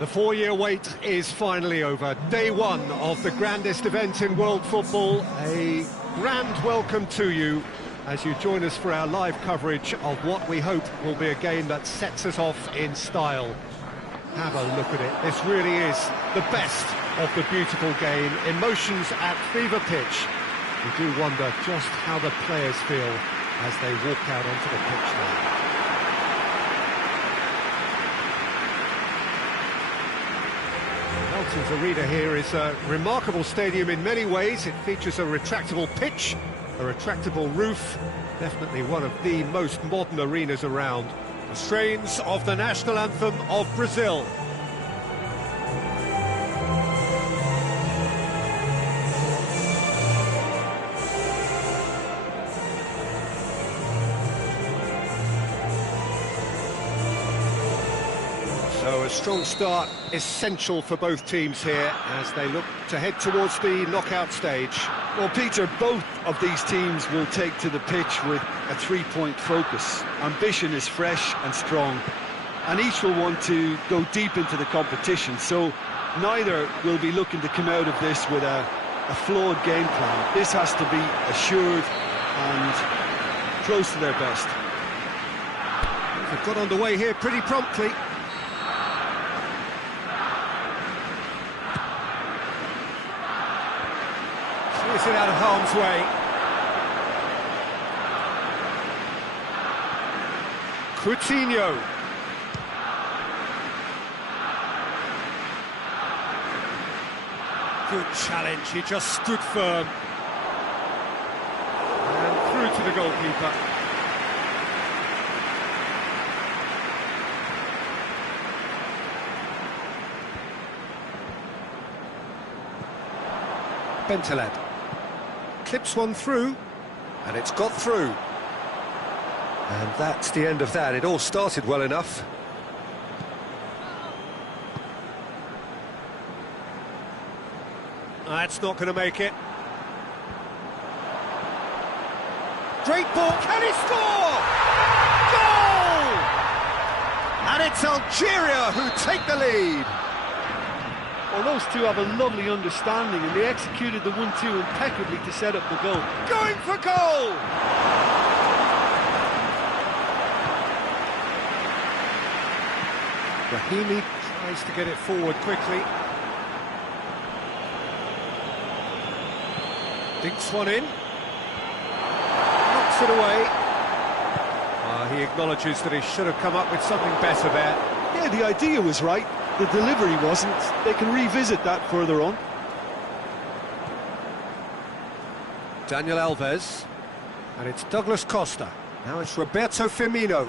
The four-year wait is finally over. Day one of the grandest event in world football. A grand welcome to you as you join us for our live coverage of what we hope will be a game that sets us off in style. Have a look at it. This really is the best of the beautiful game. Emotions at fever pitch. We do wonder just how the players feel as they walk out onto the pitch now. Elton's Arena here is a remarkable stadium in many ways. It features a retractable pitch, a retractable roof, definitely one of the most modern arenas around. The strains of the national anthem of Brazil. So a strong start essential for both teams here as they look to head towards the knockout stage. Well, Peter, both of these teams will take to the pitch with a three-point focus. Ambition is fresh and strong, and each will want to go deep into the competition, so neither will be looking to come out of this with a flawed game plan. This has to be assured and close to their best. They've got underway here pretty promptly. It's it out of harm's way. Coutinho. Good challenge, he just stood firm. And through to the goalkeeper. Bentaleb. Clips one through, and it's got through. And that's the end of that. It all started well enough. That's not going to make it. Great ball, can he score? Goal! And it's Algeria who take the lead. Well, those two have a lovely understanding, and they executed the 1-2 impeccably to set up the goal. Going for goal! Brahimi tries to get it forward quickly. Dinks one in. Knocks it away. He acknowledges that he should have come up with something better there. Yeah, the idea was right. The delivery wasn't. They can revisit that further on. Daniel Alves. And it's Douglas Costa. Now it's Roberto Firmino.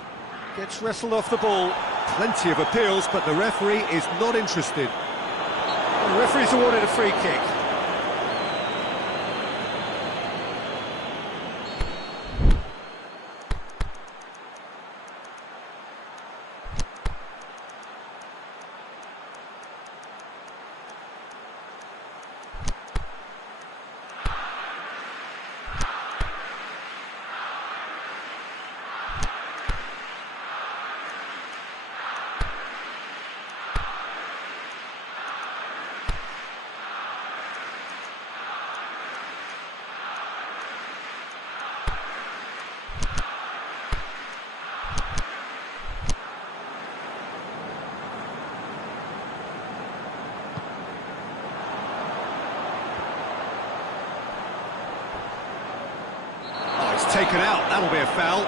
Gets wrestled off the ball. Plenty of appeals, but the referee is not interested. The referee's awarded a free kick. Taken out, that'll be a foul.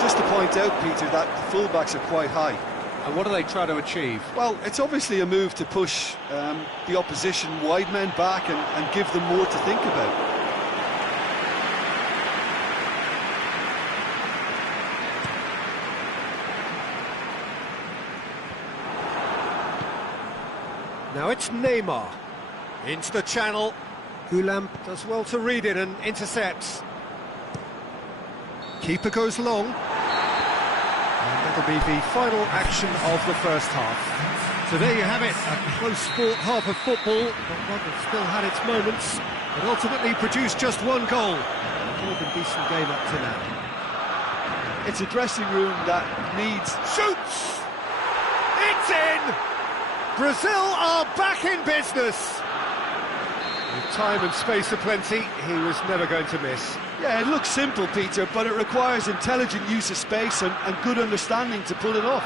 Just to point out, Peter, that the fullbacks are quite high. And what do they try to achieve? Well, it's obviously a move to push the opposition wide men back and give them more to think about. Now it's Neymar. Into the channel. Goulam does well to read it and intercepts. Keeper goes long. And that'll be the final action of the first half. So there you have it, a close sport half of football, but one that still had its moments. It ultimately produced just one goal. More than decent game up to now. It's a dressing room that needs... Shoots! It's in! Brazil are back in business! With time and space aplenty, he was never going to miss. Yeah, it looks simple, Peter, but it requires intelligent use of space and good understanding to pull it off.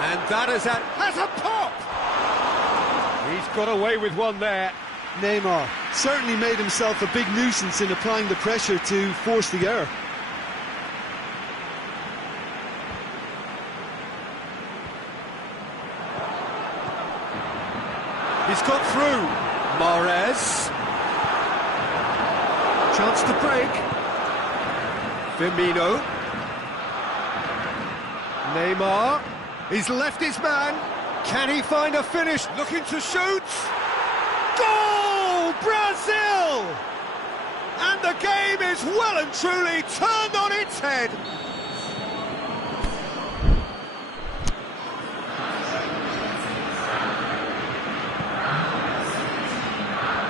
And that has a pop! He's got away with one there. Neymar certainly made himself a big nuisance in applying the pressure to force the error. He's got through. Mahrez. Chance to break. Firmino. Neymar. He's left his man. Can he find a finish? Looking to shoot. Goal! Brazil! And the game is well and truly turned on its head.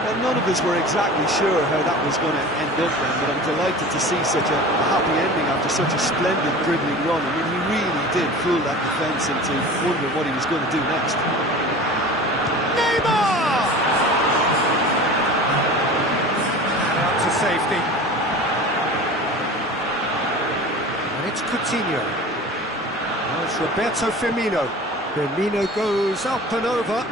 Well, none of us were exactly sure how that was going to end up then, but I'm delighted to see such a happy ending after such a splendid dribbling run. I mean, he really did fool that defence into wondering what he was going to do next. Neymar! Out to safety. And it's Coutinho. Now it's Roberto Firmino. Firmino goes up and over.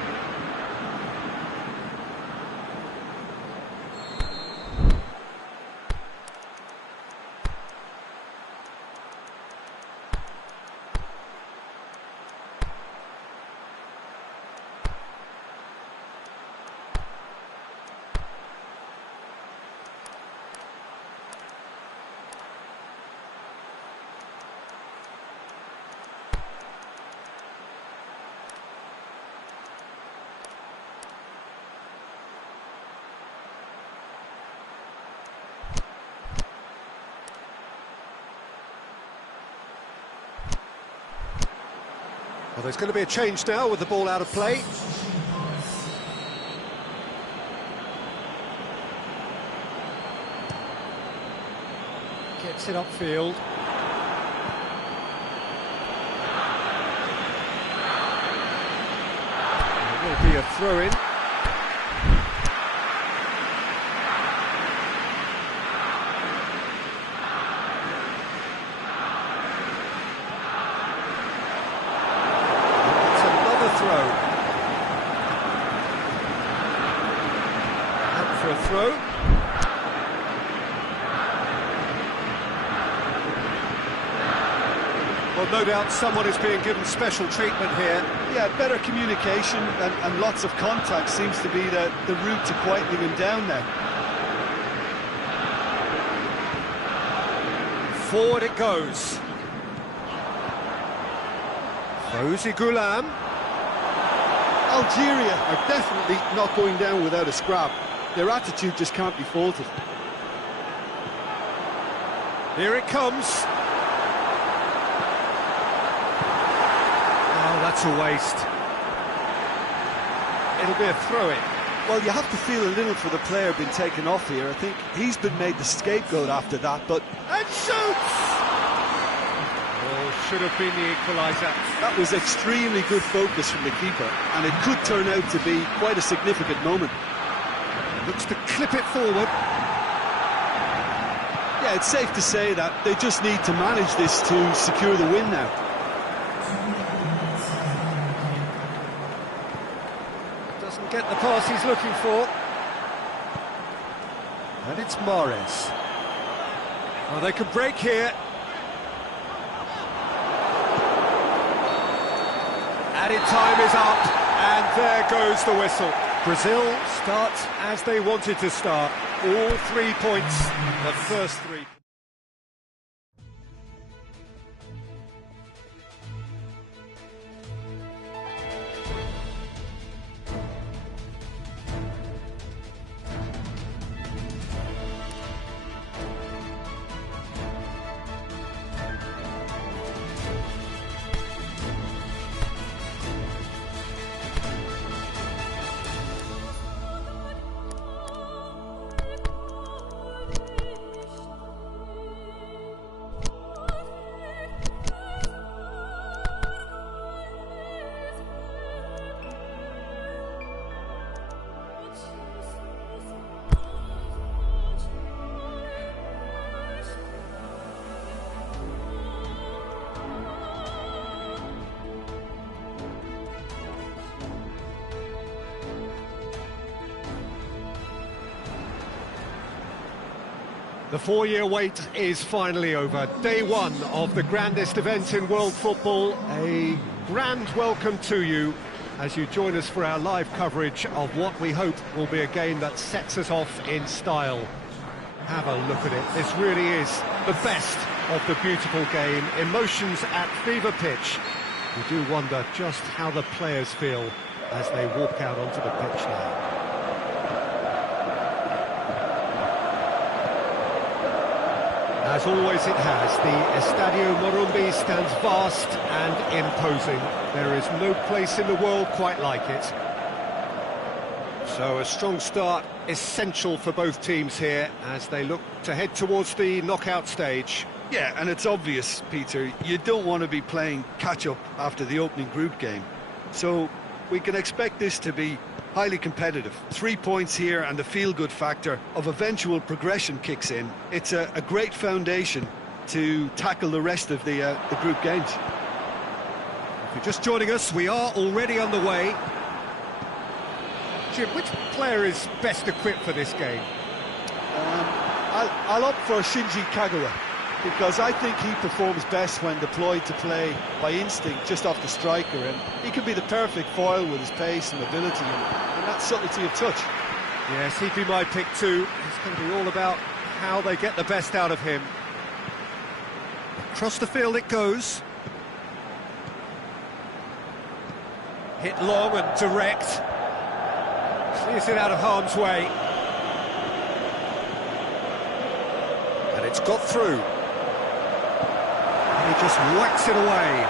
Well, there's going to be a change now with the ball out of play. Gets it upfield. It will be a throw-in. For a throw. Well, no doubt someone is being given special treatment here. Yeah, better communication and lots of contact seems to be the route to quietening him down now. Forward it goes. Fawzi Ghulam. Algeria are definitely not going down without a scrap. Their attitude just can't be faulted. Here it comes. Oh, that's a waste. It'll be a throw-in. Well, you have to feel a little for the player being taken off here. I think he's been made the scapegoat after that, but... And shoots! Oh, should have been the equaliser. That was extremely good focus from the keeper, and it could turn out to be quite a significant moment. Looks to clip it forward. Yeah, it's safe to say that they just need to manage this to secure the win now. Doesn't get the pass he's looking for. And it's Mahrez. Oh, they could break here. Added time is up, and there goes the whistle. Brazil starts as they wanted to start. All 3 points, the first three. The 4-year wait is finally over. Day one of the grandest event in world football. A grand welcome to you as you join us for our live coverage of what we hope will be a game that sets us off in style. Have a look at it. This really is the best of the beautiful game. Emotions at fever pitch. You do wonder just how the players feel as they walk out onto the pitch now. As always it has, the Estadio Morumbi stands vast and imposing. There is no place in the world quite like it. So a strong start, essential for both teams here as they look to head towards the knockout stage. Yeah, and it's obvious, Peter, you don't want to be playing catch-up after the opening group game. So we can expect this to be highly competitive. 3 points here and the feel-good factor of eventual progression kicks in. It's a great foundation to tackle the rest of the group games. If you're just joining us, we are already on the way. Jim, which player is best equipped for this game? I'll opt for Shinji Kagawa, because I think he performs best when deployed to play by instinct just off the striker, and he can be the perfect foil with his pace and mobility and that subtlety of touch. Yes, he'd be my pick too. It's going to be all about how they get the best out of him. Across the field it goes. Hit long and direct. Clears it out of harm's way. And it's got through. He just whacks it away.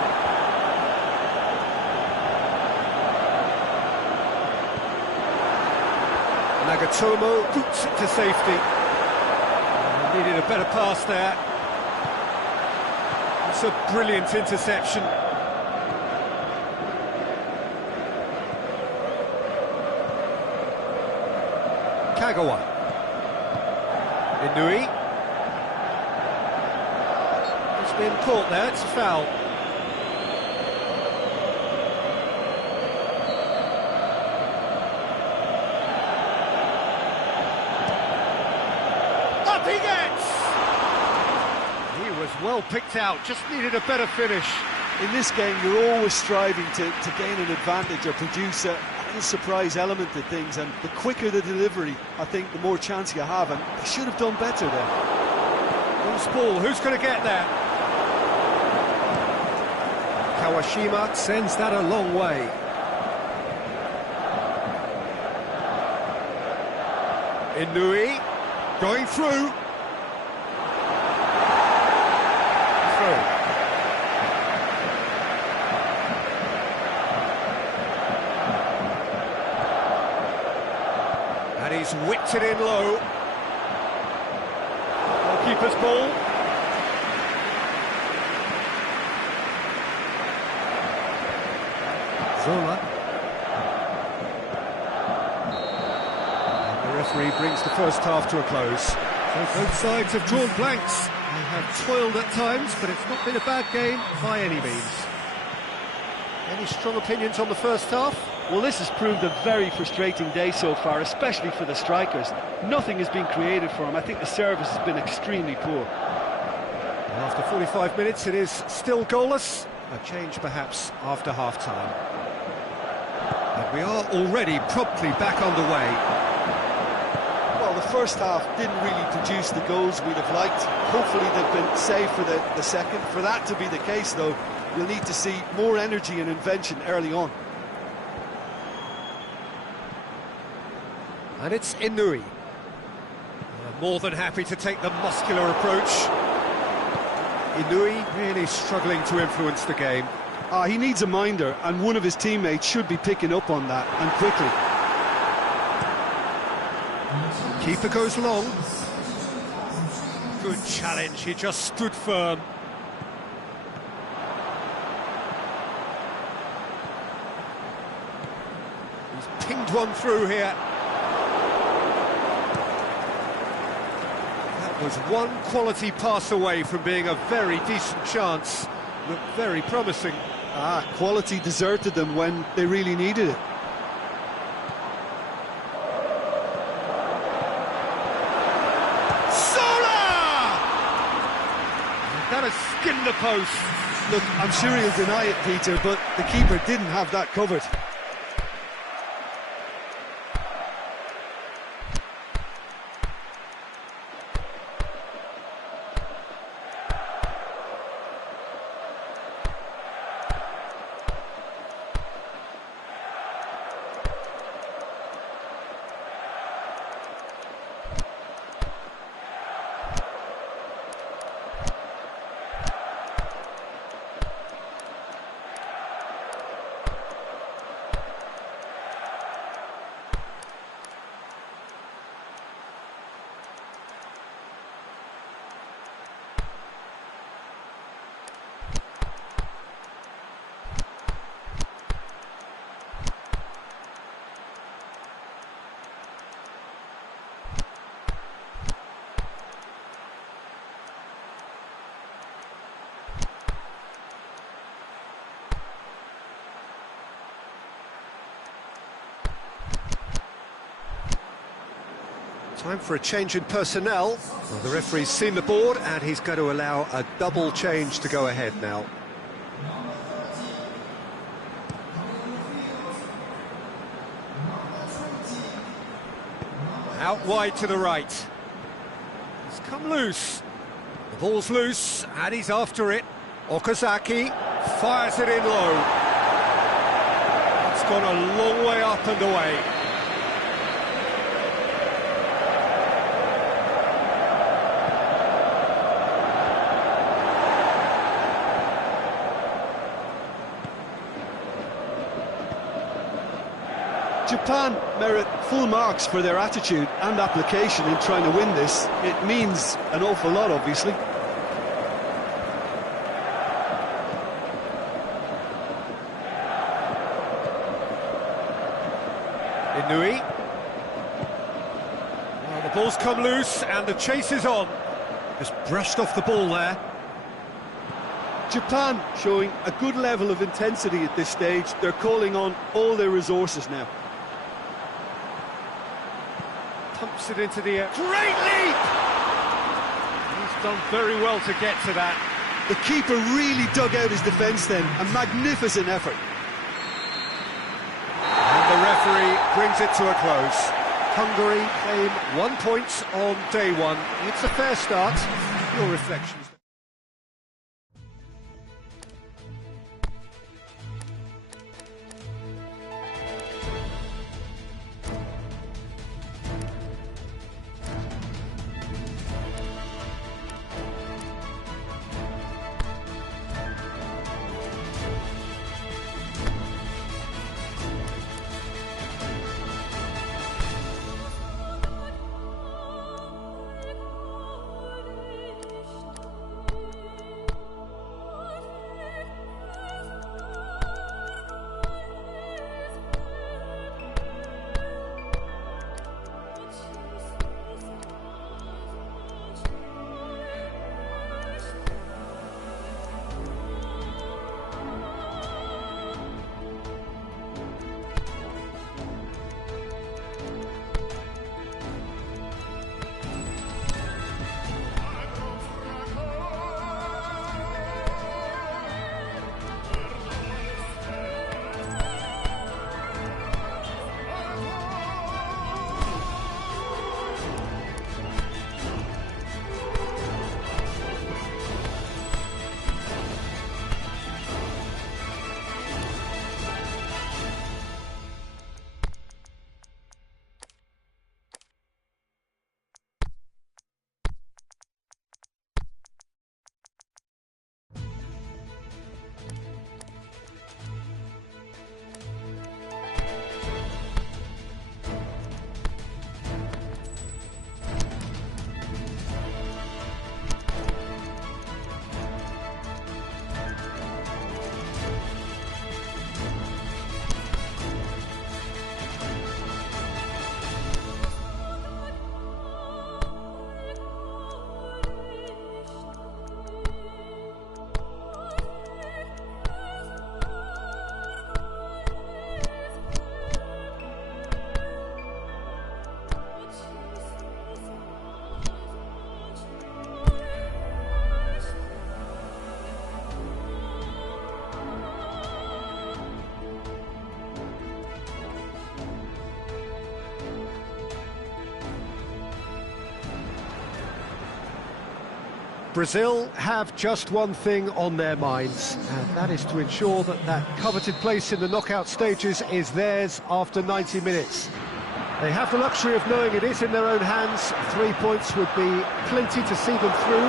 Nagatomo boots it to safety. Needed a better pass there. It's a brilliant interception. Kagawa. Inui. Been caught there, it's a foul. Up he gets! He was well picked out, just needed a better finish. In this game, you're always striving to gain an advantage or produce a surprise element to things, and the quicker the delivery, I think the more chance you have, and they should have done better there. Loose ball, who's going to get there? Kawashima sends that a long way. Inui going through. Through. And he's whipped it in low. Goalkeeper's ball. Zola. And the referee brings the first half to a close. So both sides have drawn blanks. They have toiled at times, but it's not been a bad game by any means. Any strong opinions on the first half? Well, this has proved a very frustrating day so far, especially for the strikers. Nothing has been created for them. I think the service has been extremely poor. After 45 minutes, it is still goalless. A change perhaps after half-time. And we are already promptly back underway. Well, the first half didn't really produce the goals we'd have liked. Hopefully they've been saved for the second. For that to be the case, though, you'll need to see more energy and invention early on. And it's Inui. More than happy to take the muscular approach. Inui really struggling to influence the game. He needs a minder, and one of his teammates should be picking up on that, and quickly. Keeper goes long. Good challenge, he just stood firm. He's pinged one through here. That was one quality pass away from being a very decent chance. Looked very promising. Quality deserted them when they really needed it. Zola! that has skinned the post. Look, I'm sure he'll deny it, Peter, but the keeper didn't have that covered. Time for a change in personnel. Well, the referee's seen the board and he's going to allow a double change to go ahead now. Out wide to the right. It's come loose. The ball's loose and he's after it. Okazaki fires it in low. It's gone a long way up and away. Japan merit full marks for their attitude and application in trying to win this. It means an awful lot, obviously. Inui. Well, the ball's come loose and the chase is on. Just brushed off the ball there. Japan showing a good level of intensity at this stage. They're calling on all their resources now. Pumps it into the air. Great leap! He's done very well to get to that. The keeper really dug out his defence then. A magnificent effort. And the referee brings it to a close. Hungary claim 1 point on day one. It's a fair start. Your reflections? Brazil have just one thing on their minds, and that is to ensure that that coveted place in the knockout stages is theirs after 90 minutes. They have the luxury of knowing it is in their own hands. 3 points would be plenty to see them through.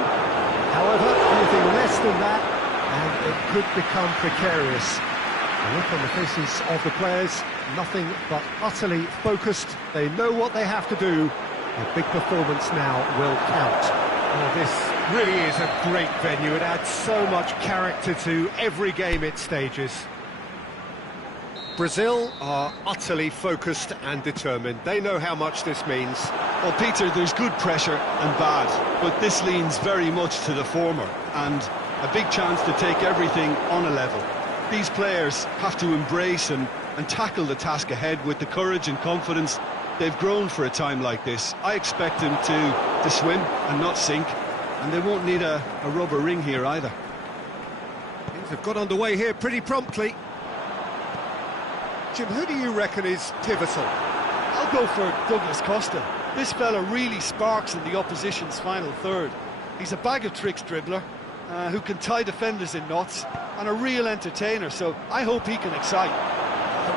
However, anything less than that, and it could become precarious. The look on the faces of the players, nothing but utterly focused. They know what they have to do. A big performance now will count. Oh, this really is a great venue. It adds so much character to every game it stages. Brazil are utterly focused and determined. They know how much this means. Well, Peter, there's good pressure and bad, but this leans very much to the former, and a big chance to take everything on a level. These players have to embrace and tackle the task ahead with the courage and confidence they've grown for a time like this. I expect them to swim and not sink, and they won't need a rubber ring here either. Things have got underway here pretty promptly. Jim, who do you reckon is pivotal? I'll go for Douglas Costa. This fella really sparks in the opposition's final third. He's a bag of tricks dribbler who can tie defenders in knots, and a real entertainer, so I hope he can excite.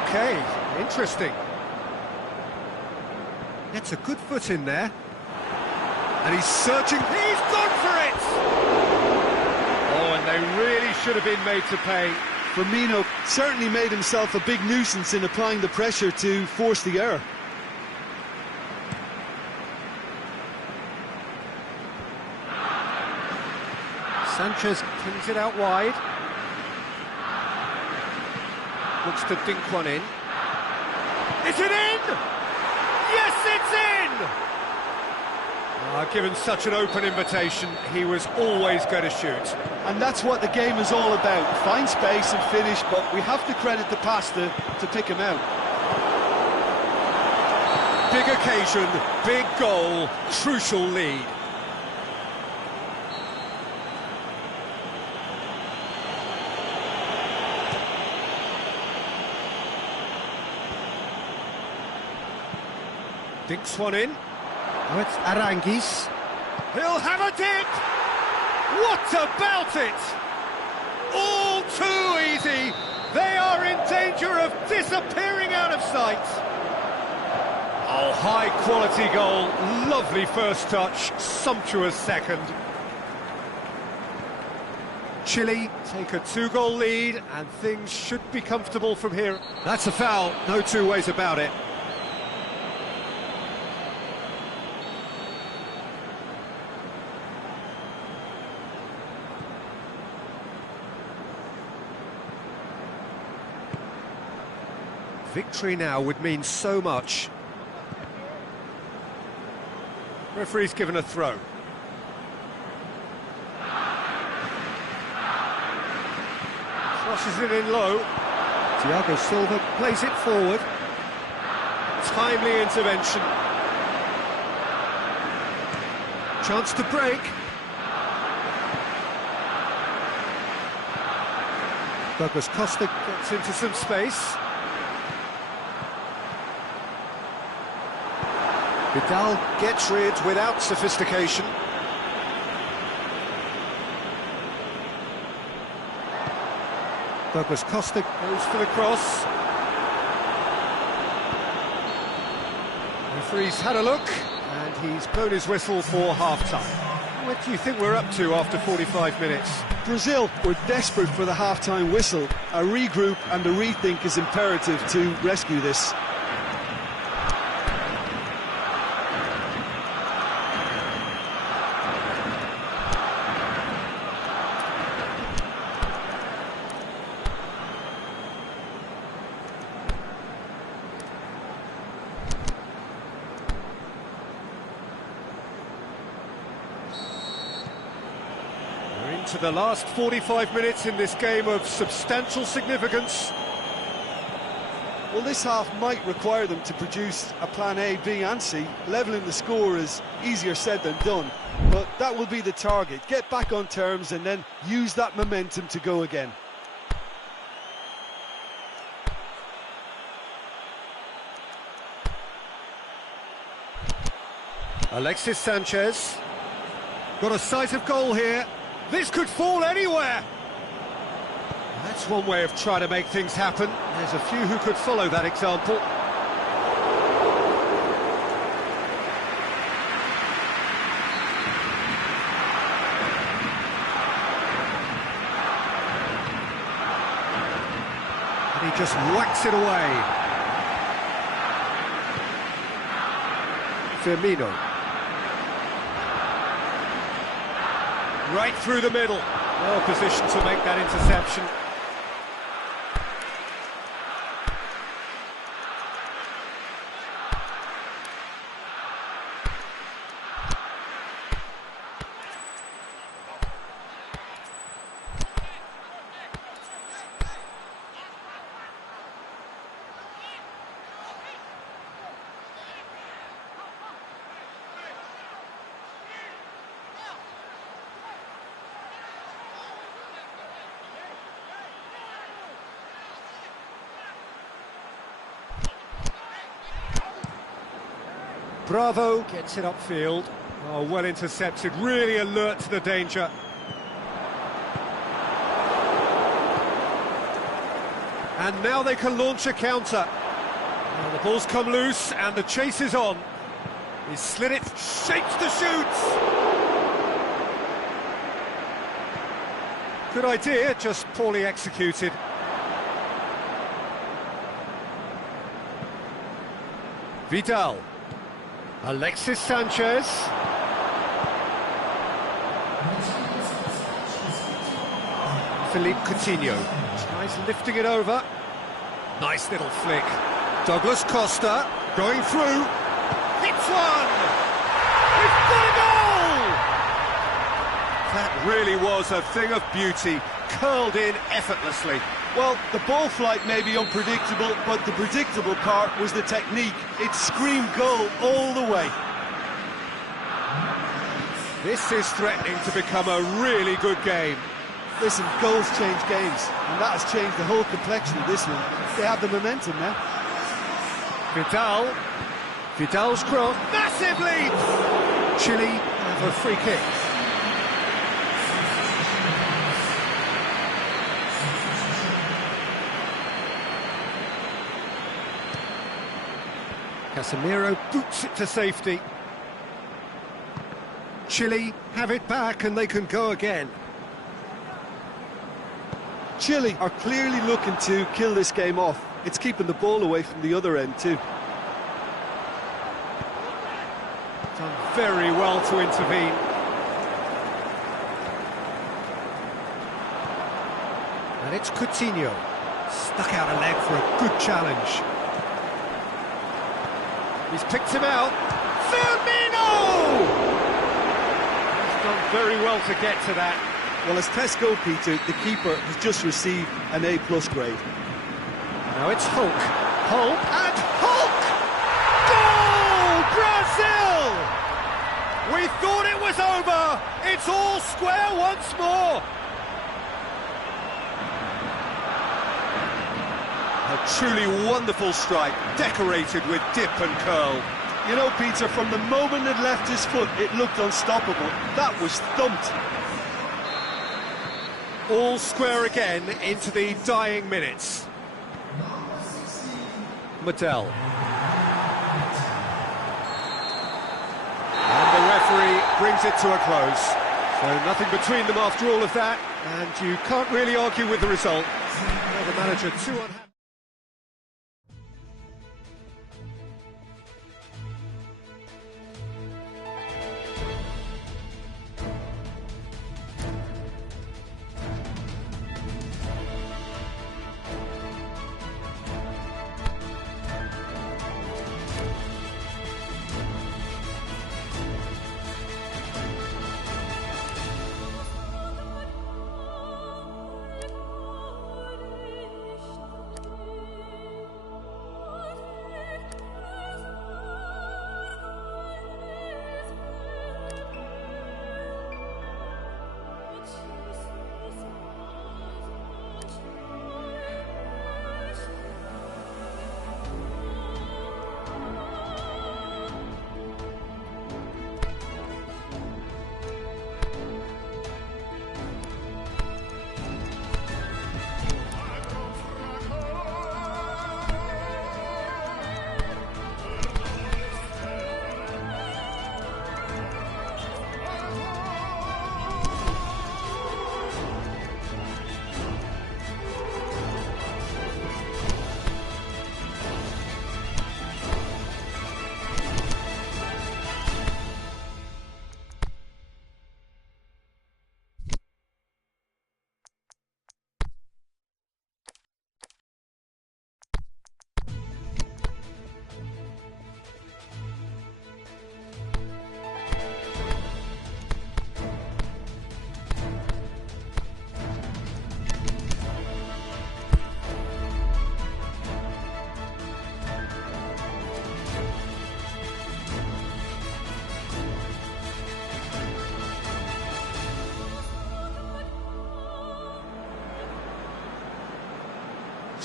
Okay, interesting. Gets a good foot in there. And he's searching. He's gone for it! Oh, and they really should have been made to pay. Firmino certainly made himself a big nuisance in applying the pressure to force the error. Sanchez pins it out wide. Looks to dink one in. Is it in? Yes, it's in! Given such an open invitation, he was always going to shoot. And that's what the game is all about. Find space and finish, but we have to credit the passer to pick him out. Big occasion, big goal, crucial lead. Dinks one in. Now it's Aranguis. He'll have a dip! What about it? All too easy. They are in danger of disappearing out of sight. Oh, high quality goal. Lovely first touch. Sumptuous second. Chile take a 2-goal lead, and things should be comfortable from here. That's a foul, no two ways about it. Victory now would mean so much. Referee's given a throw. Crosses it in low. Thiago Silva plays it forward. Timely intervention. Chance to break. Douglas Costa gets into some space. Vidal gets rid without sophistication. Douglas Costa goes for the cross. Referee's had a look, and he's blown his whistle for half-time. What do you think we're up to after 45 minutes? Brazil were desperate for the half-time whistle. A regroup and a rethink is imperative to rescue this. To the last 45 minutes in this game of substantial significance. Well, this half might require them to produce a plan A, B and C. Levelling the score is easier said than done, but that will be the target. Get back on terms and then use that momentum to go again. Alexis Sanchez. Got a sight of goal here. This could fall anywhere. That's one way of trying to make things happen. There's a few who could follow that example. And he just whacks it away. Firmino. Right through the middle. Well positioned to make that interception. Bravo gets it upfield. Oh, well intercepted, really alert to the danger. And now they can launch a counter. Well, the ball's come loose and the chase is on. He's slid it, shapes the shoots. Good idea, just poorly executed. Vidal. Alexis Sanchez. Philippe Coutinho tries lifting it over. Nice little flick. Douglas Costa going through. Hits one! We've got a goal! That really was a thing of beauty, curled in effortlessly. Well, the ball flight may be unpredictable, but the predictable part was the technique. It screamed goal all the way. This is threatening to become a really good game. Listen, goals change games, and that has changed the whole complexion of this one. They have the momentum now. Vidal's cross, massive lead! Chile have a free kick. Casemiro boots it to safety. Chile have it back and they can go again. Chile are clearly looking to kill this game off. It's keeping the ball away from the other end too. Done very well to intervene. And it's Coutinho. Stuck out a leg for a good challenge. He's picked him out. Firmino! He's done very well to get to that. Well, as tests go, Peter, the keeper has just received an A+ grade. Now it's Hulk. Hulk and Hulk! Goal! Brazil! We thought it was over. It's all square once more. A truly wonderful strike, decorated with dip and curl. You know, Peter, from the moment it left his foot, it looked unstoppable. That was thumped. All square again into the dying minutes. Mattel. And the referee brings it to a close. So nothing between them after all of that, and you can't really argue with the result. Well, the manager too unhappy.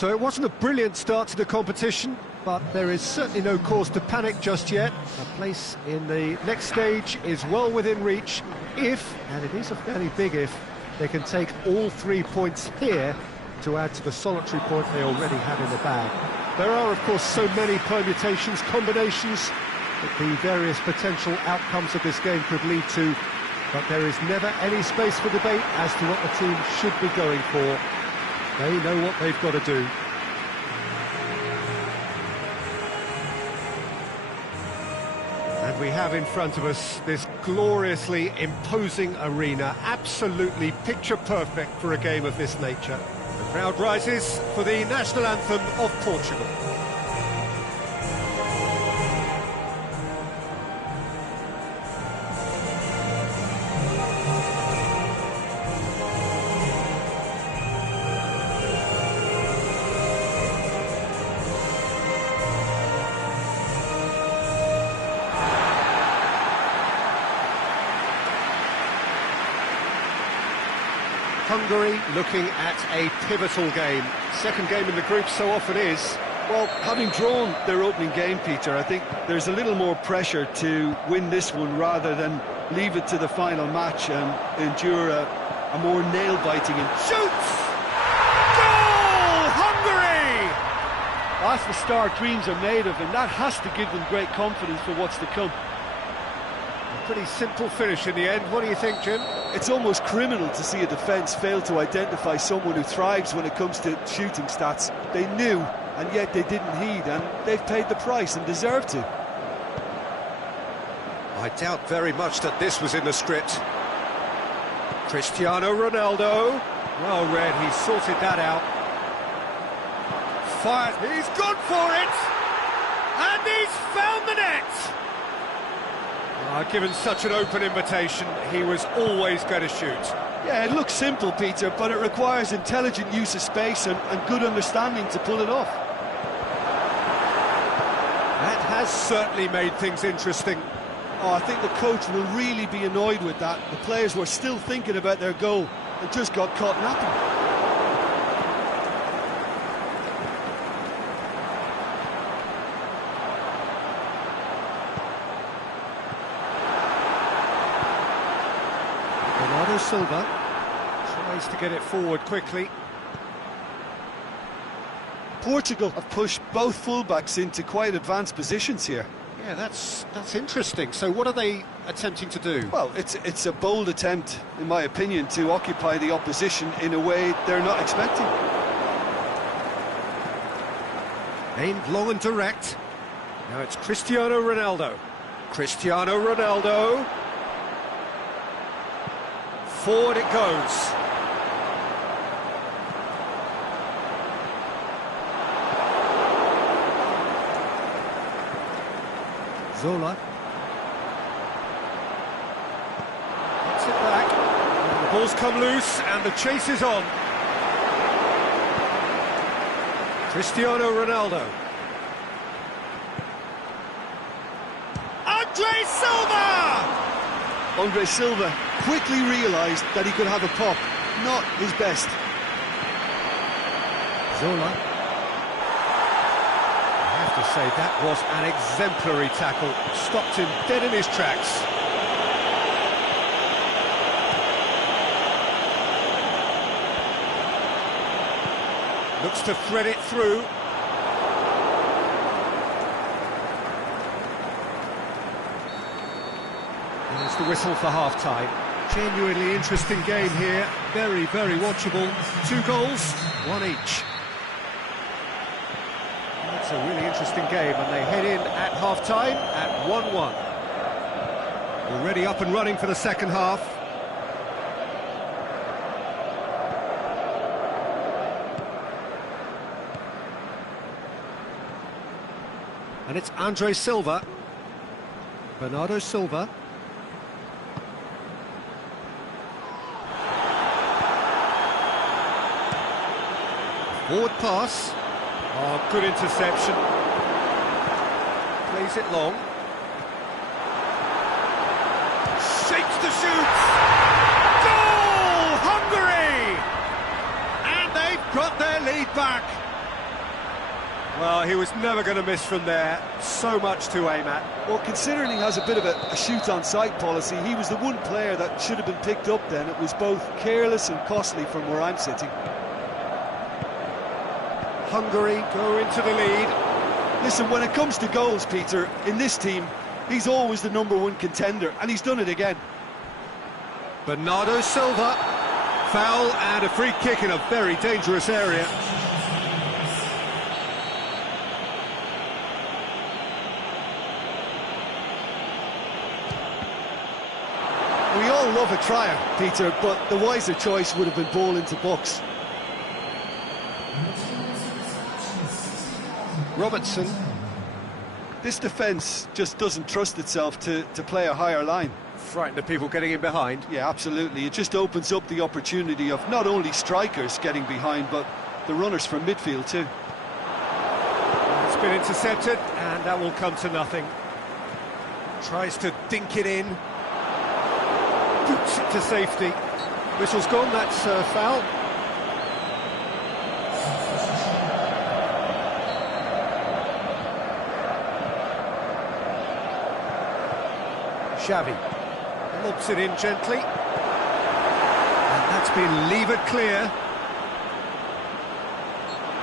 So it wasn't a brilliant start to the competition, but there is certainly no cause to panic just yet. A place in the next stage is well within reach if, and it is a fairly big if, they can take all 3 points here to add to the solitary point they already have in the bag. There are, of course, so many permutations, combinations that the various potential outcomes of this game could lead to, but there is never any space for debate as to what the team should be going for. They know what they've got to do. And we have in front of us this gloriously imposing arena, absolutely picture-perfect for a game of this nature. The crowd rises for the national anthem of Portugal. Hungary looking at a pivotal game. Second game in the group so often is. Well, having drawn their opening game, Peter, I think there's a little more pressure to win this one rather than leave it to the final match and endure a more nail-biting and Shoots! Goal! Hungary! that's the start dreams are made of, and that has to give them great confidence for what's to come. A pretty simple finish in the end. What do you think, Jim? It's almost criminal to see a defence fail to identify someone who thrives when it comes to shooting stats. They knew, and yet they didn't heed, and they've paid the price and deserve to. I doubt very much that this was in the script. Cristiano Ronaldo. Well read, he's sorted that out. Fired, he's gone for it! And he's found the net! Given such an open invitation, he was always going to shoot. Yeah, it looks simple, Peter, but it requires intelligent use of space and good understanding to pull it off. That has certainly made things interesting. Oh, I think the coach will really be annoyed with that. The players were still thinking about their goal and just got caught napping. Bernardo Silva tries to get it forward quickly. Portugal have pushed both fullbacks into quite advanced positions here. Yeah, that's interesting. So what are they attempting to do? Well, it's a bold attempt, in my opinion, to occupy the opposition in a way they're not expecting. Aimed long and direct. Now it's Cristiano Ronaldo. Cristiano Ronaldo. Forward it goes. Zola. Gets it back. And the ball's come loose and the chase is on. Cristiano Ronaldo. Andre Silva! Andre Silva quickly realised that he could have a pop. Not his best. Zola. I have to say, that was an exemplary tackle. Stopped him dead in his tracks. Looks to thread it through. There's the whistle for half-time. Genuinely interesting game here. Very, very watchable. 2 goals, 1 each. It's a really interesting game, and they head in at half-time at 1-1. Already up and running for the second half. And it's Andre Silva. Bernardo Silva. Forward pass. Oh, good interception. Plays it long. Shakes to shoot. Goal! Hungary! And they've got their lead back. Well, he was never going to miss from there. So much to aim at. Well, considering he has a bit of a shoot-on-sight policy, he was the one player that should have been picked up then. It was both careless and costly from where I'm sitting. Hungary go into the lead. Listen, when it comes to goals, Peter, in this team, he's always the #1 contender, and he's done it again. Bernardo Silva. Foul and a free kick in a very dangerous area. We all love a tryer, Peter, but the wiser choice would have been ball into box. Robertson. This defence just doesn't trust itself to play a higher line. Frightened of people getting in behind. Yeah, absolutely. It just opens up the opportunity of not only strikers getting behind, but the runners from midfield too. It's been intercepted, and that will come to nothing. Tries to dink it in. Boots it to safety. Whistle's gone, that's foul. Xavi lobs it in gently, and that's been levered clear.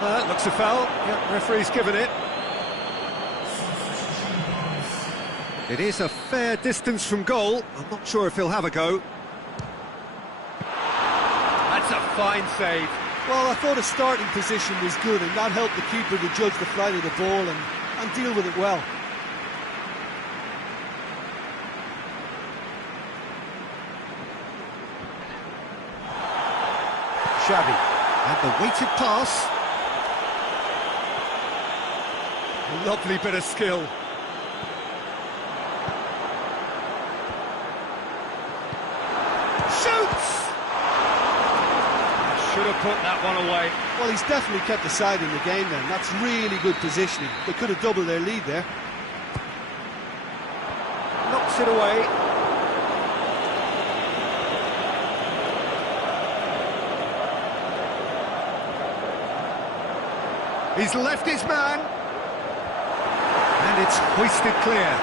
That looks a foul. Yep, referee's given it. It is a fair distance from goal. I'm not sure if he'll have a go. That's a fine save. Well, I thought his starting position was good, and that helped the keeper to judge the flight of the ball and deal with it well. Xavi, and the weighted pass. Lovely bit of skill. Shoots! Should have put that one away. Well, he's definitely kept the side in the game then. That's really good positioning. They could have doubled their lead there. Knocks it away. He's left his man, and it's hoisted clear.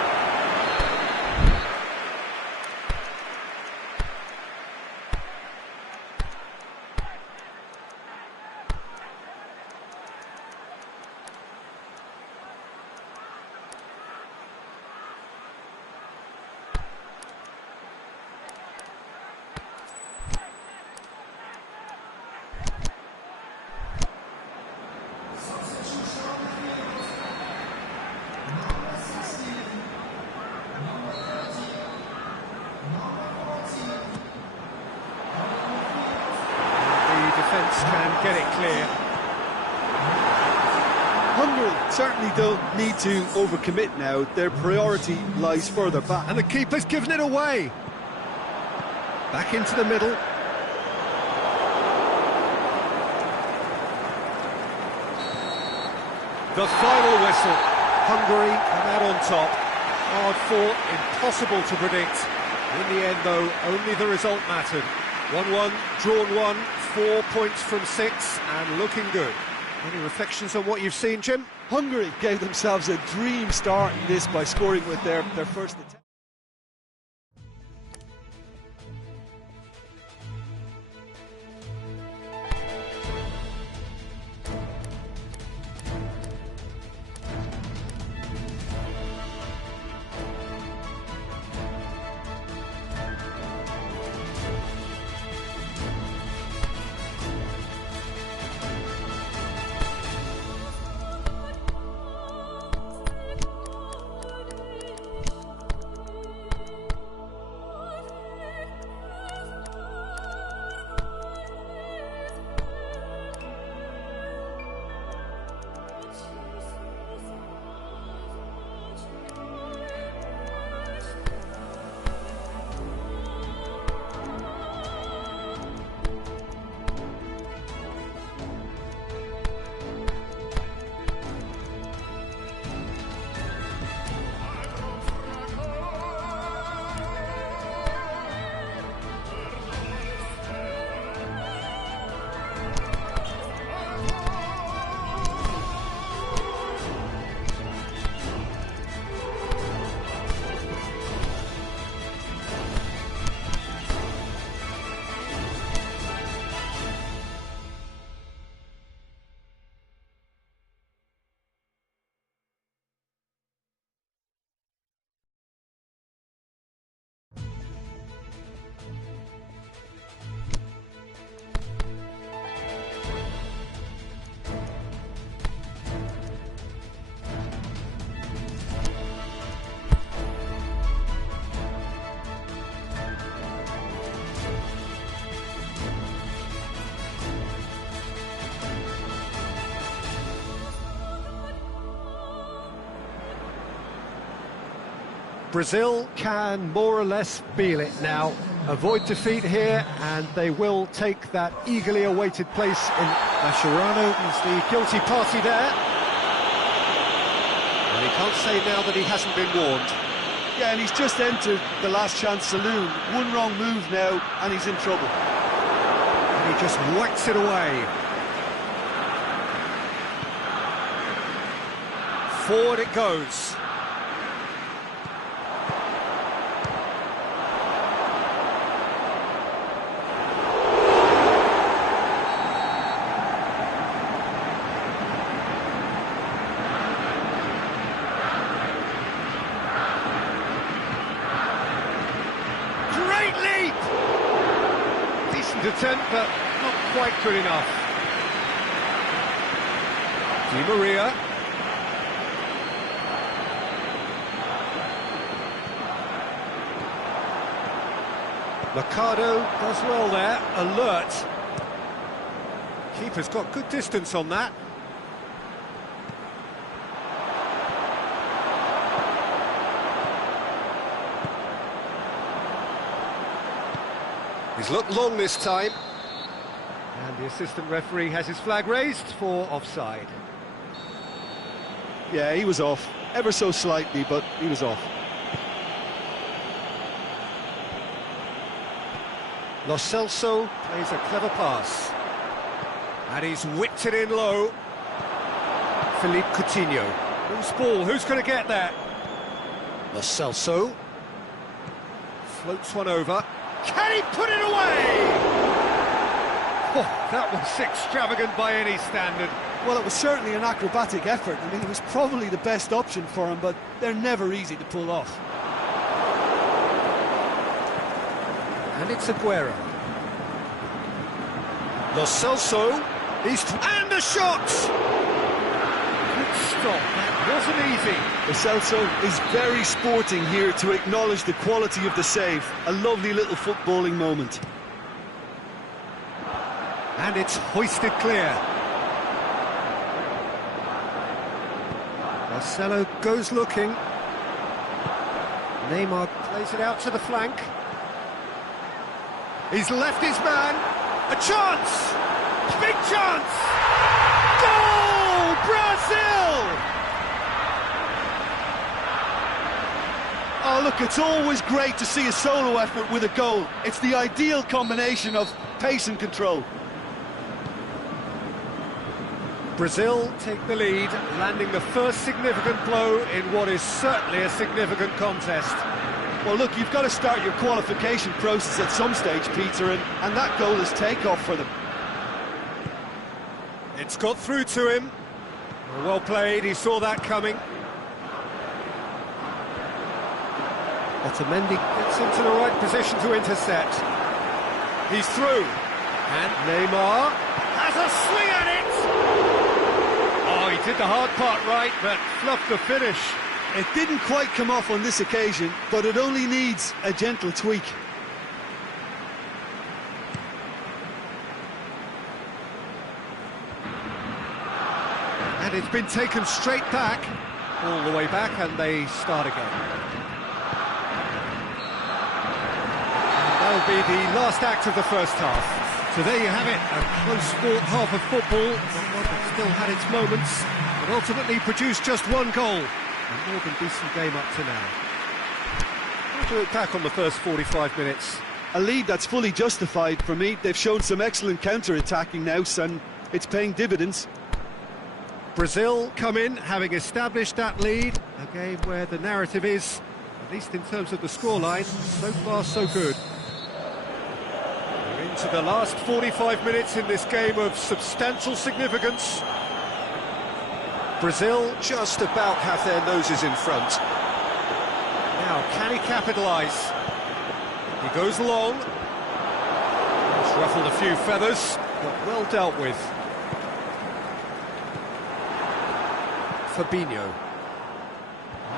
Can get it clear. Hungary certainly don't need to overcommit now. Their priority lies further back. And the keeper's given it away. Back into the middle. The final whistle. Hungary come out on top. Hard fought, impossible to predict. In the end, though, only the result mattered. 1-1, drawn 1, 4 points from 6, and looking good. Any reflections on what you've seen, Jim? Hungary gave themselves a dream start in this by scoring with their first attempt. Brazil can more or less feel it now. Avoid defeat here, and they will take that eagerly awaited place in... Mascherano is the guilty party there. And he can't say now that he hasn't been warned. Yeah, and he's just entered the last chance saloon. One wrong move now, and he's in trouble. And he just whacks it away. Forward it goes. Great leap! Decent attempt, but not quite good enough. Di Maria. Mercado does well there, alert. Keeper's got good distance on that. He's looked long this time. And the assistant referee has his flag raised for offside. Yeah, he was off, ever so slightly, but he was off. Lo Celso plays a clever pass. And he's whipped it in low. Philippe Coutinho. Loose ball, who's going to get that? Lo Celso. Floats one over. Can he put it away? Oh, that was extravagant by any standard. Well, it was certainly an acrobatic effort. I mean, it was probably the best option for him, but they're never easy to pull off. And it's Aguero. Lo Celso. And a shot! Good stop, that wasn't easy. Lo Celso is very sporting here to acknowledge the quality of the save. A lovely little footballing moment. And it's hoisted clear. Marcelo goes looking. Neymar plays it out to the flank. He's left his man. A chance! Big chance! Goal! Brazil! Oh, look, it's always great to see a solo effort with a goal. It's the ideal combination of pace and control. Brazil take the lead, landing the first significant blow in what is certainly a significant contest. Well, look, you've got to start your qualification process at some stage, Peter, and that goal is takeoff for them. It's got through to him. Well played, he saw that coming. Otamendi gets into the right position to intercept. He's through. And Neymar has a swing at it! Oh, he did the hard part right, but fluffed the finish. It didn't quite come off on this occasion, but it only needs a gentle tweak. And it's been taken straight back, all the way back, and they start again. And that'll be the last act of the first half. So there you have it, a close-fought half of football, one that still had its moments, but ultimately produced just one goal. A more than decent game up to now. How do you look back on the first 45 minutes? A lead that's fully justified for me. They've shown some excellent counter-attacking now, and it's paying dividends. Brazil come in, having established that lead. A game where the narrative is, at least in terms of the scoreline, so far so good. We're into the last 45 minutes in this game of substantial significance. Brazil just about have their noses in front. Now, can he capitalise? He goes long. He's ruffled a few feathers, but well dealt with. Fabinho.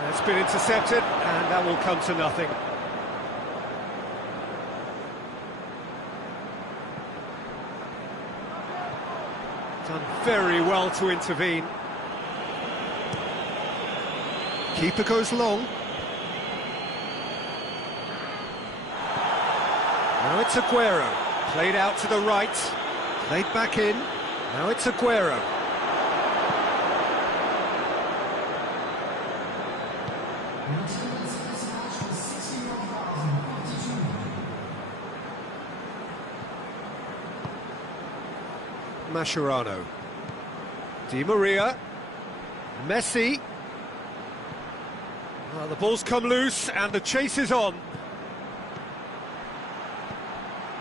It's been intercepted, and that will come to nothing. Done very well to intervene. Keeper goes long. Now it's Aguero, played out to the right, played back in, now it's Aguero. Mascherano, Di Maria, Messi. Well, the ball's come loose and the chase is on.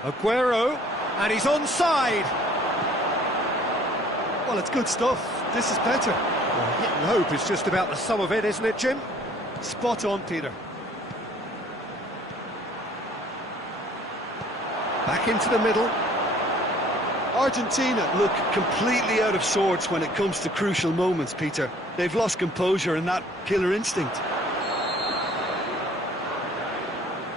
Aguero, and he's onside. Well, it's good stuff. This is better. Well, hit and hope is just about the sum of it, isn't it, Jim? Spot on, Peter. Back into the middle. Argentina look completely out of sorts when it comes to crucial moments, Peter. They've lost composure and that killer instinct.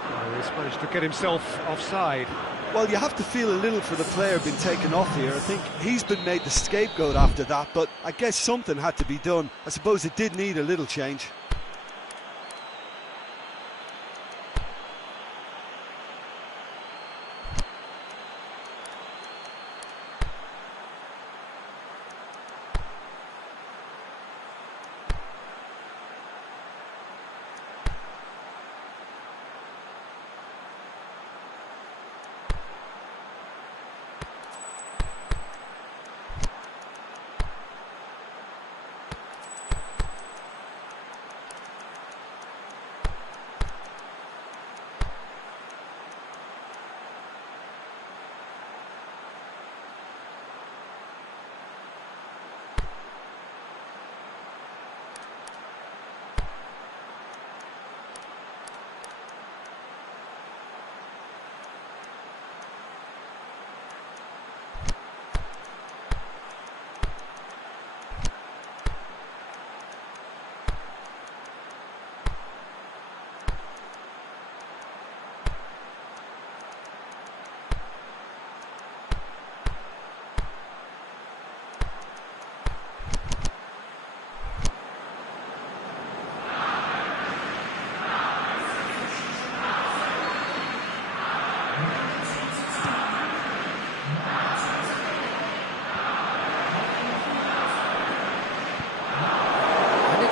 Oh, he's managed to get himself offside. Well, you have to feel a little for the player being taken off here. I think he's been made the scapegoat after that, but I guess something had to be done. I suppose it did need a little change.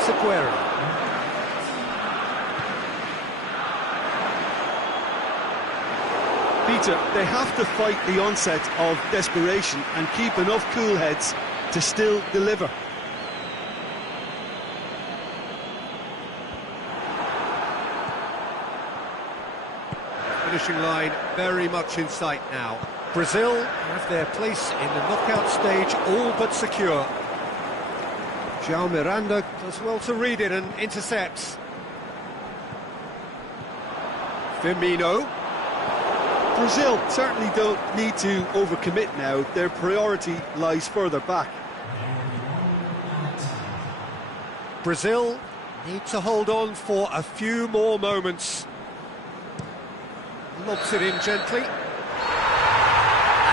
Aguero. Peter, they have to fight the onset of desperation and keep enough cool heads to still deliver. Finishing line very much in sight now. Brazil have their place in the knockout stage all but secure. João Miranda does well to read it and intercepts. Firmino. Brazil certainly don't need to overcommit now. Their priority lies further back. Brazil need to hold on for a few more moments. Lobs it in gently.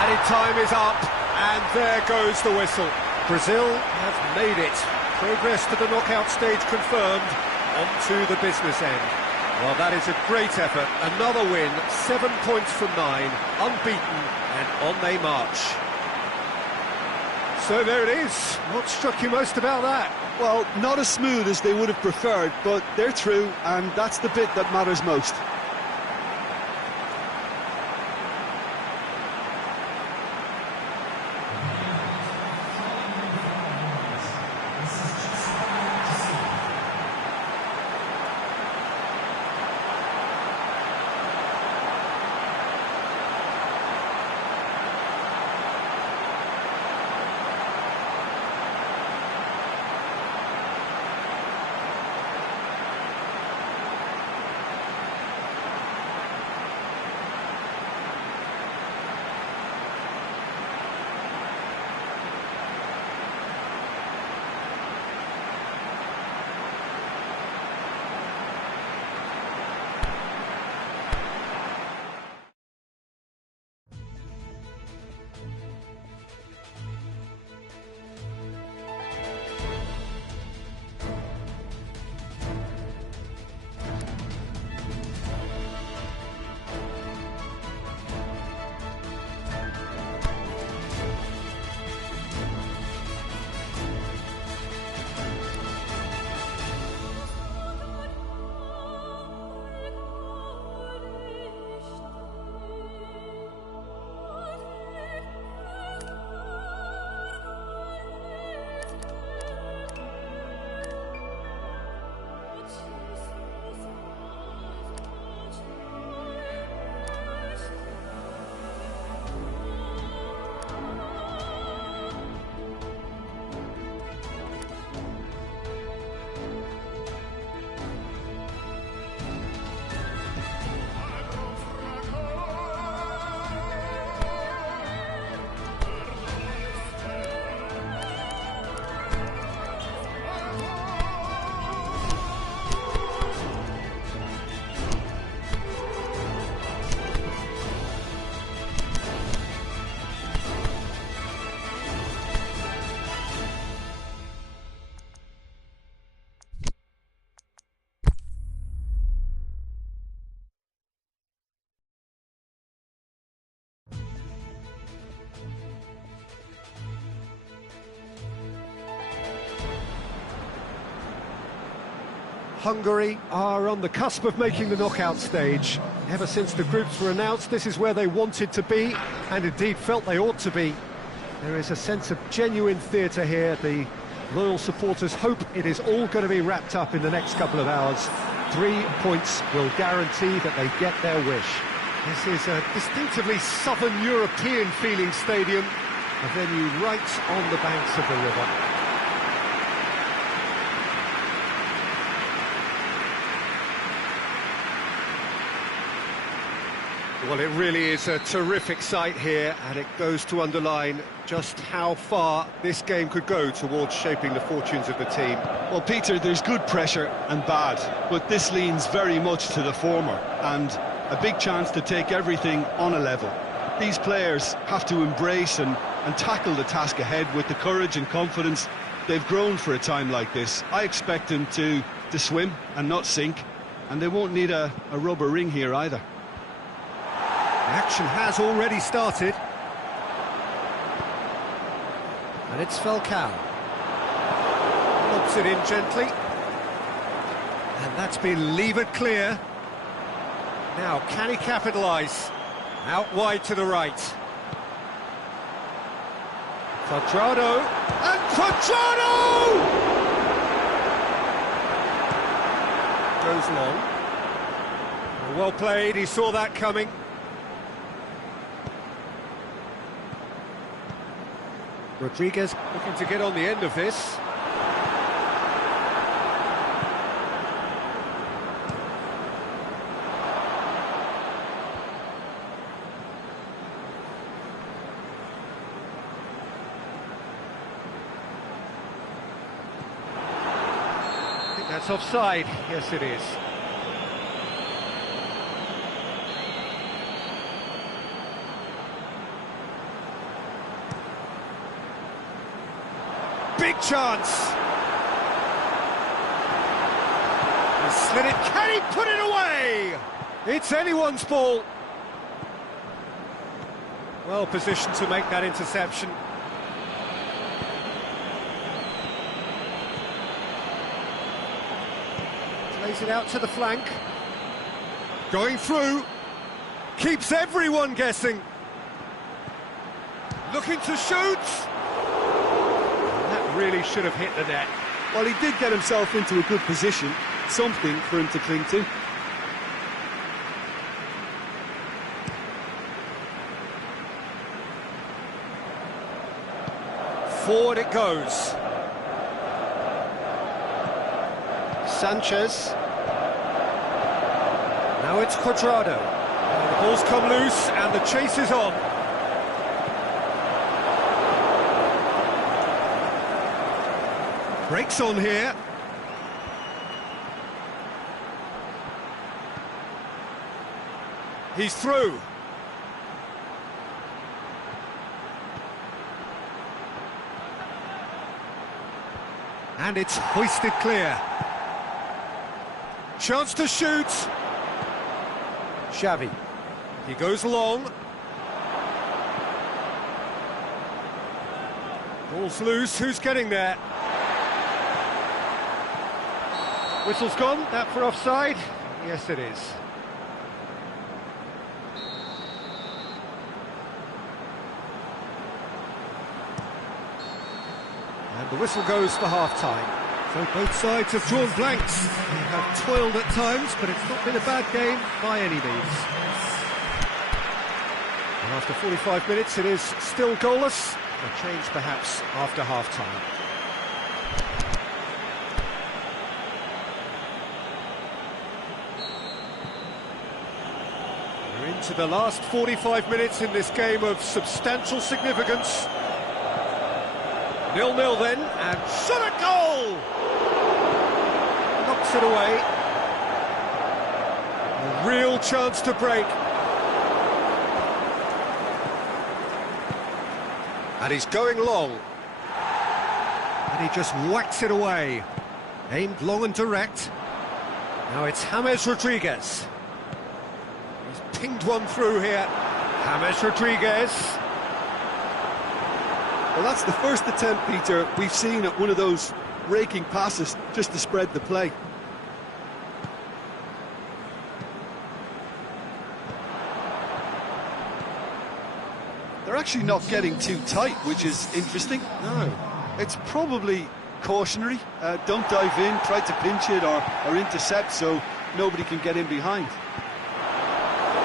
Added time is up, and there goes the whistle. Brazil have made it. Progress to the knockout stage confirmed. On to the business end. Well, that is a great effort. Another win, 7 points from 9, unbeaten, and on they march. So there it is. What struck you most about that? Well, not as smooth as they would have preferred, but they're through, and that's the bit that matters most. Hungary are on the cusp of making the knockout stage. Ever since the groups were announced, this is where they wanted to be, and indeed felt they ought to be. There is a sense of genuine theatre here. The loyal supporters hope it is all going to be wrapped up in the next couple of hours. 3 points will guarantee that they get their wish. This is a distinctively southern European feeling stadium, a venue right on the banks of the river. Well, it really is a terrific sight here, and it goes to underline just how far this game could go towards shaping the fortunes of the team. Well, Peter, there's good pressure and bad, but this leans very much to the former, and a big chance to take everything on a level. These players have to embrace and tackle the task ahead with the courage and confidence they've grown for a time like this. I expect them to swim and not sink, and they won't need a rubber ring here either. The action has already started. And it's Falcao. Lobs it in gently. And that's been levered clear. Now, can he capitalise? Out wide to the right. Quadrado. And Quadrado! Goes long. Well played, he saw that coming. Rodriguez looking to get on the end of this. I think that's offside. Yes, it is. Big chance. He slid it. Can he put it away? It's anyone's ball. Well positioned to make that interception. Plays it out to the flank. Going through. Keeps everyone guessing. Looking to shoot. Really should have hit the net. Well, he did get himself into a good position, something for him to cling to. Forward it goes. Sanchez. Now it's Quadrado. The ball's come loose and the chase is on. Breaks on here. He's through. And it's hoisted clear. Chance to shoot. Xavi. He goes long. Ball's loose. Who's getting there? Whistle's gone, that for offside? Yes, it is. And the whistle goes for half-time. So both sides have drawn blanks. They have toiled at times, but it's not been a bad game by any means. And after 45 minutes, it is still goalless. A change perhaps after half-time. To the last 45 minutes in this game of substantial significance. 0-0 then, and shot at goal! Knocks it away. A real chance to break. And he's going long. And he just whacks it away. Aimed long and direct. Now it's James Rodriguez. Pinged one through here. James Rodriguez. Well, that's the first attempt, Peter, we've seen at one of those raking passes just to spread the play. They're actually not getting too tight, which is interesting. No. It's probably cautionary. Don't dive in, try to pinch it or intercept so nobody can get in behind.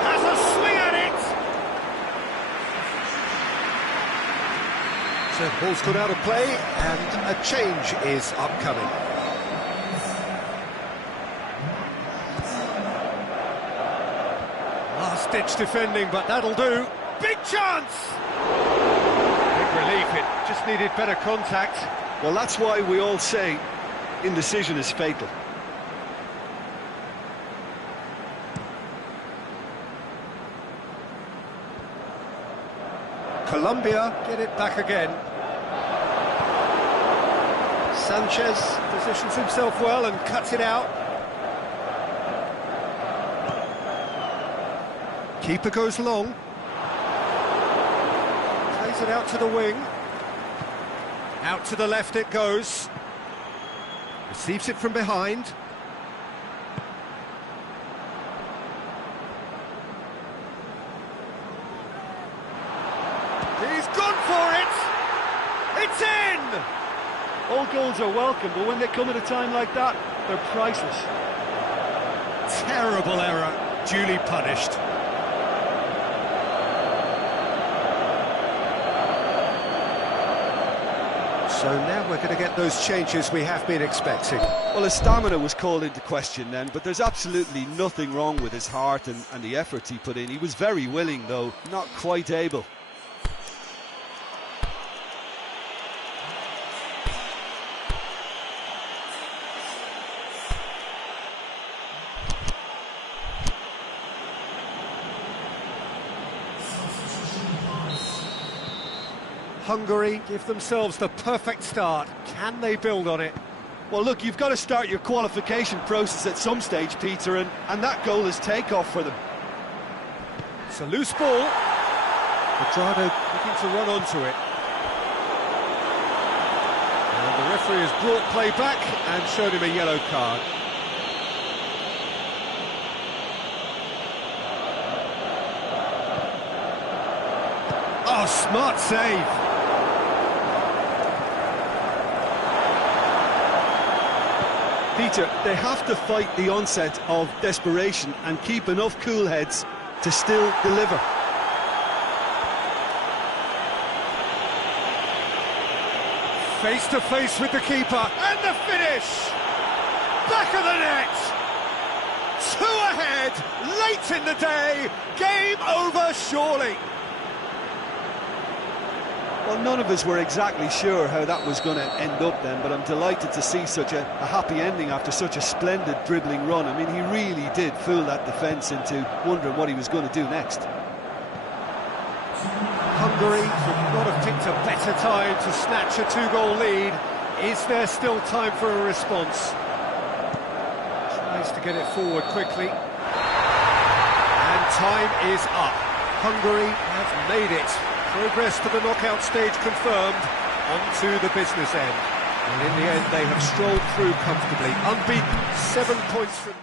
Has a swing at it! So the ball's gone out of play and a change is upcoming. Last-ditch defending, but that'll do. Big chance! Big relief, it just needed better contact. Well, that's why we all say indecision is fatal. Colombia get it back again. Sanchez positions himself well and cuts it out. Keeper goes long. Plays it out to the wing. Out to the left it goes. Receives it from behind. He's gone for it! It's in! All goals are welcome, but when they come at a time like that, they're priceless. Terrible error, duly punished. So now we're going to get those changes we have been expecting. Well, his stamina was called into question then, but there's absolutely nothing wrong with his heart and the efforts he put in. He was very willing, though, not quite able. Hungary give themselves the perfect start. Can they build on it? Well, look, you've got to start your qualification process at some stage, Peter, and that goal is takeoff for them. It's a loose ball. Pedrado looking to run onto it. And the referee has brought play back and showed him a yellow card. Oh, smart save. Peter, they have to fight the onset of desperation and keep enough cool heads to still deliver. Face to face with the keeper, and the finish! Back of the net! 2 ahead, late in the day, game over surely. Well, none of us were exactly sure how that was going to end up then, but I'm delighted to see such a happy ending after such a splendid dribbling run. I mean, he really did fool that defence into wondering what he was going to do next. Hungary could not have picked a better time to snatch a 2-goal lead. Is there still time for a response? Tries to get it forward quickly. And time is up. Hungary have made it. Progress to the knockout stage confirmed, on to the business end. And in the end, they have strolled through comfortably, unbeaten, 7 points from...